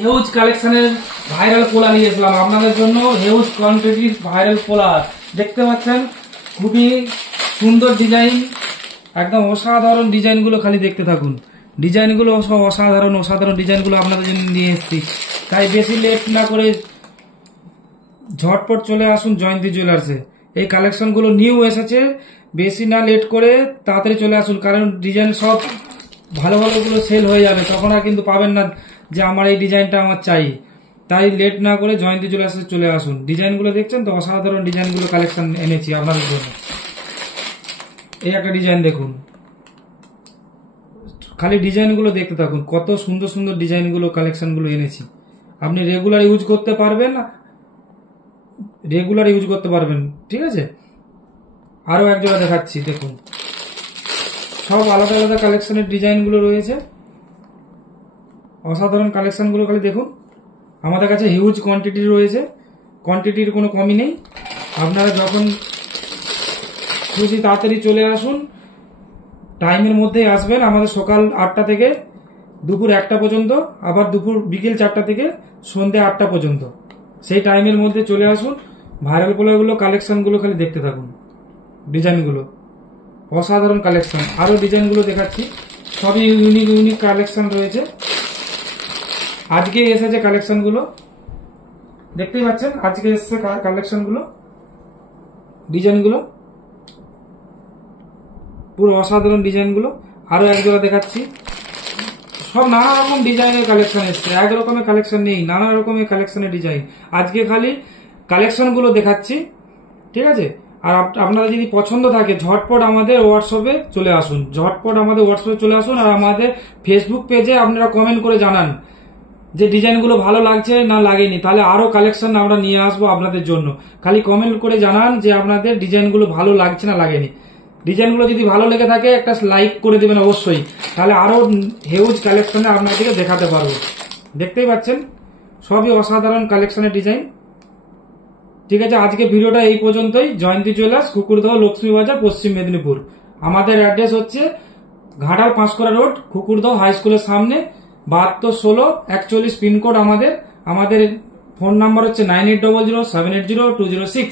Huge কালেকশনের viral পোলা নিয়ে এসলাম আপনাদের জন্য। হিউজ কোয়ান্টিটির ভাইরাল পোলা দেখতে পাচ্ছেন, খুবই সুন্দর ডিজাইন, একদম অসাধারণ ডিজাইনগুলো খালি দেখতে থাকুন। ডিজাইনগুলো সব অসাধারণ অসাধারণ ডিজাইনগুলো আপনাদের জন্য নিয়ে এসেছি। তাই বেশি লেট না করে ঝটপট চলে আসুন জয়ন্তী জুয়েলার্সে। এই কালেকশনগুলো নিউ এসেছে, বেশি না লেট করে তাড়াতাড়ি চলে আসুন, কারণ ডিজাইন সব ভালো ভালোগুলো সেল হয়ে যাবে, তখন আর কিন্তু পাবেন না যে আমার এই ডিজাইনটা আমার চাই। তাই লেট না করে জয়ন্তী জুয়েলার্সে চলে আসুন। ডিজাইনগুলো দেখছেন তো, অসাধারণ ডিজাইনগুলো কালেকশন এনেছি আপনাদের জন্য। এই একটা ডিজাইন দেখুন, খালি ডিজাইনগুলো দেখতে থাকুন, কত সুন্দর সুন্দর ডিজাইনগুলো কালেকশনগুলো এনেছি। আপনি রেগুলার ইউজ করতে পারবেন, ঠিক আছে। আরো এক জোড়া দেখাচ্ছি, দেখুন সব আলাদা আলাদা কালেকশনের ডিজাইনগুলো রয়েছে, অসাধারণ কালেকশনগুলো খালি দেখুন। আমাদের কাছে হিউজ কোয়ান্টিটি রয়েছে, কোয়ান্টিটির কোনো কমি নেই। আপনারা যখন খুশি তাড়াতাড়ি চলে আসুন, টাইমের মধ্যেই আসবেন। আমাদের সকাল 8টা থেকে দুপুর 1টা পর্যন্ত, আবার বিকেল 4টা থেকে সন্ধ্যে 8টা পর্যন্ত, সেই টাইমের মধ্যে চলে আসুন। ভাইরাল পোলাগুলো কালেকশনগুলো খালি দেখতে থাকুন, ডিজাইনগুলো অসাধারণ কালেকশন। আরো ডিজাইনগুলো দেখাচ্ছি, সবই ইউনিক ইউনিক কালেকশন রয়েছে। আজকে এসেছে কালেকশনগুলো, দেখতেই পাচ্ছেন, আজকে এসেছে কালেকশনগুলো, ডিজাইনগুলো পুরো অসাধারণ ডিজাইনগুলো। আরো এক জোড়া দেখাচ্ছি, সব নানা রকম ডিজাইনের কালেকশন এসছে, এক রকমের কালেকশন নেই, নানা রকমের কালেকশনের ডিজাইন। আজকে খালি কালেকশনগুলো দেখাচ্ছি, ঠিক আছে। আর আপনাদের যদি পছন্দ থাকে ঝটপট আমাদের হোয়াটসঅ্যাপে চলে আসুন, আর আমাদের ফেসবুক পেজে আপনারা কমেন্ট করে জানান যে ডিজাইনগুলো ভালো লাগছে না লাগেনি, তাহলে আরো কালেকশন আমরা নিয়ে আসবো আপনাদের জন্য। খালি কমেন্ট করে জানান যে আপনাদের ডিজাইনগুলো ভালো লাগছে না লাগেনি। ডিজাইনগুলো যদি ভালো লেগে থাকে একটা লাইক করে দেবেন অবশ্যই, তাহলে আরো হিউজ কালেকশনে আপনাদেরকে দেখাতে পারবো। দেখতেই পাচ্ছেন সবই অসাধারণ কালেকশনের ডিজাইন, ঠিক আছে। আজকে ভিডিওটা এই পর্যন্তই। জয়ন্তী জুয়েলার্স, কুকুরদহ, লক্ষ্মী বাজার, পশ্চিম মেদিনীপুর। আমাদের অ্যাড্রেস হচ্ছে ঘাটাল পাঁশকুড়া রোড, কুকুরদহ হাই স্কুলের সামনে, 721641 পিনকোড আমাদের। ফোন নাম্বার হচ্ছে 9800780206।